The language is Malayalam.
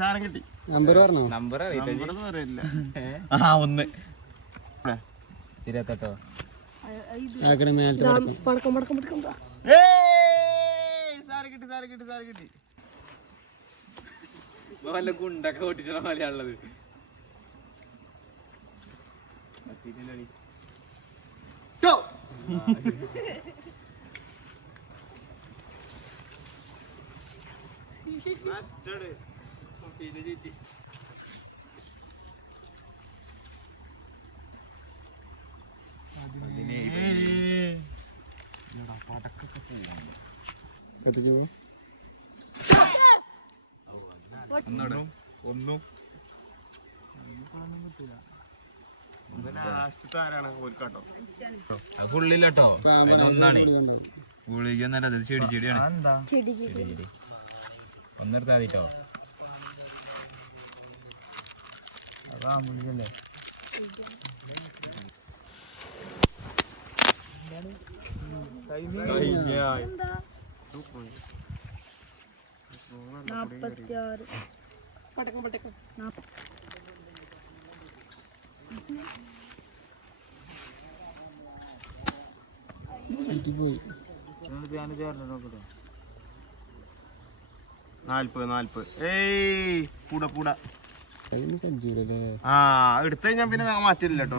സാധനം കിട്ടി. നമ്പർ പറഞ്ഞോ? നമ്പർ അറിയില്ല. 1 28 വല്ല ഗുണ്ടൊക്കെ ഓട്ടിച്ച പോലെയാണുള്ളത്. ഫുള്ളില്ലട്ടോ. ഒന്നാണ് ഗുളിക നല്ല ചെടി ചെടിയാണ്. ഒന്നെടുത്താ മതിട്ടോ. അതാ ഗുളികല്ലേ. എടുത്തു കഴിഞ്ഞാ പിന്നെ മാറ്റില്ല കേട്ടോ.